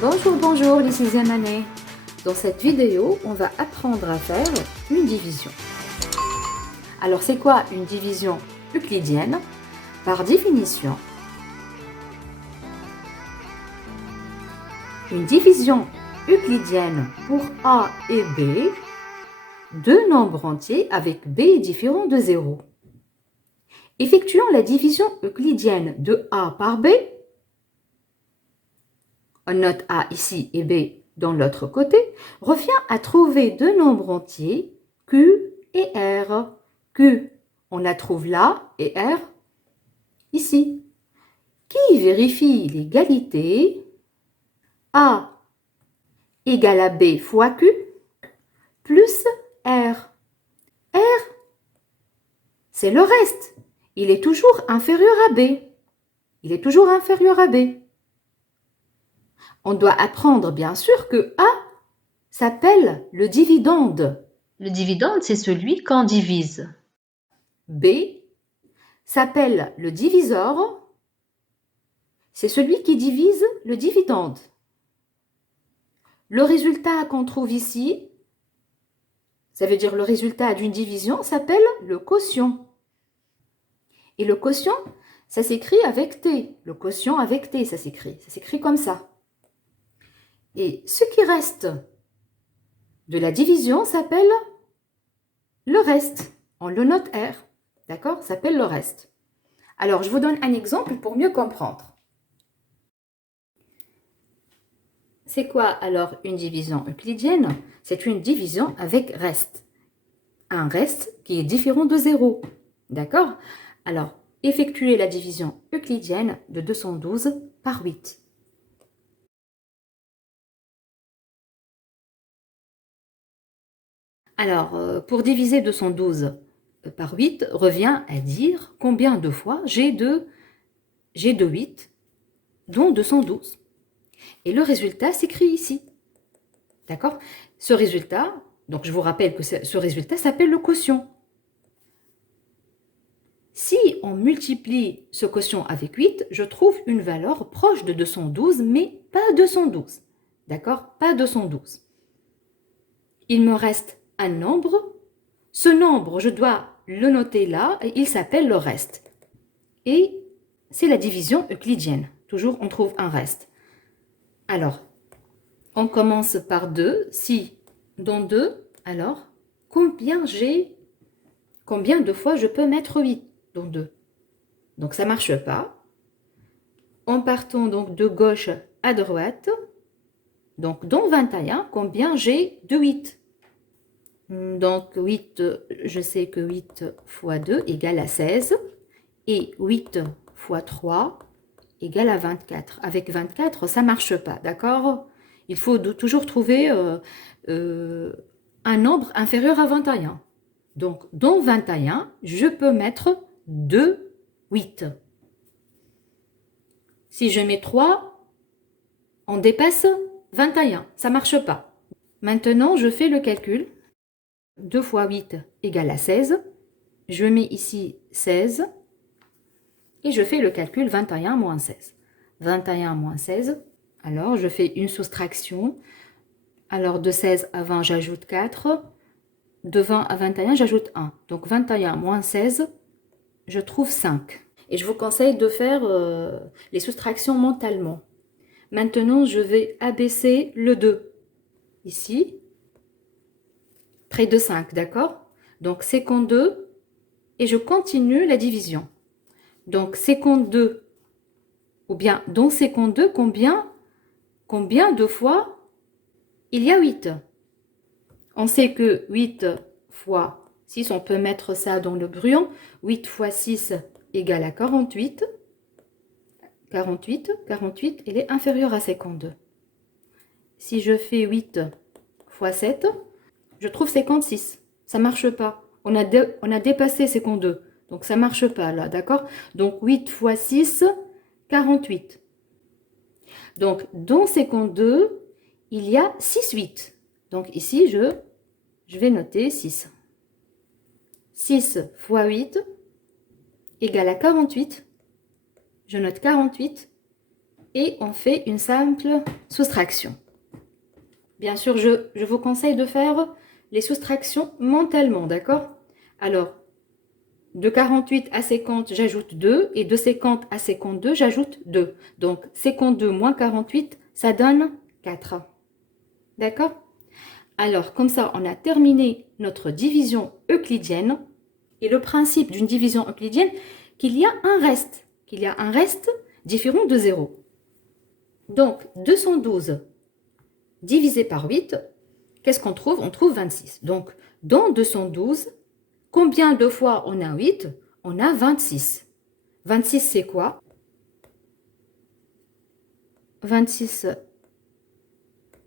Bonjour les 6e année. Dans cette vidéo, on va apprendre à faire une division. Alors c'est quoi une division euclidienne? Par définition, une division euclidienne pour A et B, deux nombres entiers avec B différents de 0. Effectuons la division euclidienne de A par B. On note A ici et B dans l'autre côté, revient à trouver deux nombres entiers, Q et R. Q, on la trouve là, et R, ici. Qui vérifie l'égalité? A égale à B fois Q, plus R. R, c'est le reste. Il est toujours inférieur à B. Il est toujours inférieur à B. On doit apprendre bien sûr que A s'appelle le dividende. Le dividende, c'est celui qu'on divise. B s'appelle le diviseur. C'est celui qui divise le dividende. Le résultat qu'on trouve ici, ça veut dire le résultat d'une division, s'appelle le quotient. Et le quotient, ça s'écrit avec T. Le quotient avec T, ça s'écrit comme ça. Et ce qui reste de la division s'appelle le reste. On le note R. D'accord? Ça s'appelle le reste. Alors, je vous donne un exemple pour mieux comprendre. C'est quoi alors une division euclidienne? C'est une division avec reste. Un reste qui est différent de 0. D'accord? Alors, effectuez la division euclidienne de 212 par 8. Alors, pour diviser 212 par 8, revient à dire combien de fois j'ai de 8, dont 212. Et le résultat s'écrit ici. D'accord? Ce résultat, donc je vous rappelle que ce résultat s'appelle le quotient. Si on multiplie ce quotient avec 8, je trouve une valeur proche de 212, mais pas 212. D'accord? Pas 212. Il me reste un nombre. Ce nombre, je dois le noter là, et il s'appelle le reste. Et c'est la division euclidienne. Toujours, on trouve un reste. Alors, on commence par 2. Si dans 2, alors, combien de fois je peux mettre 8 dans 2? Donc, ça ne marche pas. En partant donc de gauche à droite, donc dans 21, combien j'ai de 8? Donc 8, je sais que 8 fois 2 égale à 16. Et 8 fois 3 égale à 24. Avec 24, ça ne marche pas, d'accord? Il faut toujours trouver un nombre inférieur à 21. Donc, dans 21, je peux mettre 2 8. Si je mets 3, on dépasse 21. Ça ne marche pas. Maintenant, je fais le calcul. 2 fois 8 égale à 16. Je mets ici 16. Et je fais le calcul 21 moins 16. 21 moins 16. Alors, je fais une soustraction. Alors, de 16 à 20, j'ajoute 4. De 20 à 21, j'ajoute 1. Donc, 21 moins 16, je trouve 5. Et je vous conseille de faire les soustractions mentalement. Maintenant, je vais abaisser le 2. Ici, près de 5, d'accord? Donc, 52. Et je continue la division. Donc, 52, ou bien dans 52, combien de fois il y a 8? On sait que 8 fois 6, on peut mettre ça dans le brouillon. 8 fois 6 égale à 48. 48, il est inférieur à 52. Si je fais 8 fois 7, je trouve 56. Ça ne marche pas. On a dépassé 52. Donc, ça ne marche pas là, d'accord? Donc, 8 fois 6, 48. Donc, dans 52, il y a 6 8. Donc, ici, je vais noter 6. 6 fois 8 égale à 48. Je note 48. et on fait une simple soustraction. Bien sûr, je vous conseille de faire les soustractions mentalement, d'accord? Alors, de 48 à 50, j'ajoute 2 et de 50 à 52, j'ajoute 2. Donc, 52 moins 48, ça donne 4. D'accord? Alors, comme ça, on a terminé notre division euclidienne. Et le principe d'une division euclidienne, qu'il y a un reste différent de 0. Donc, 212 divisé par 8, qu'est-ce qu'on trouve? On trouve 26. Donc, dans 212, combien de fois on a 8? On a 26. 26, c'est quoi? 26,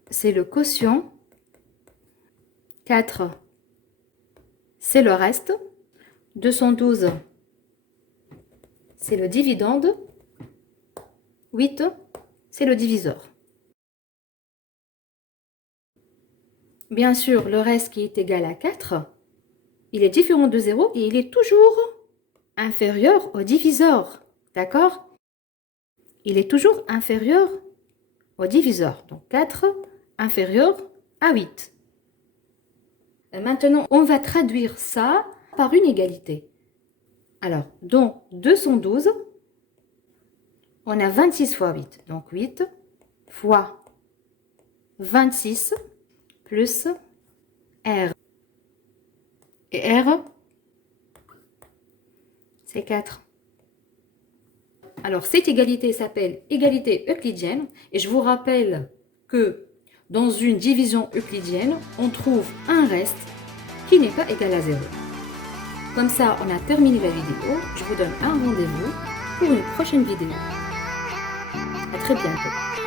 c'est le quotient. 4, c'est le reste. 212, c'est le dividende. 8, c'est le diviseur. Bien sûr, le reste qui est égal à 4, il est différent de 0 et il est toujours inférieur au diviseur. D'accord? Il est toujours inférieur au diviseur. Donc 4 inférieur à 8. Et maintenant, on va traduire ça par une égalité. Alors, dans 212, on a 26 fois 8. Donc 8 fois 26 plus R. Et R, c'est 4. Alors, cette égalité s'appelle égalité euclidienne. Et je vous rappelle que dans une division euclidienne, on trouve un reste qui n'est pas égal à 0. Comme ça, on a terminé la vidéo. Je vous donne un rendez-vous pour une prochaine vidéo. À très bientôt.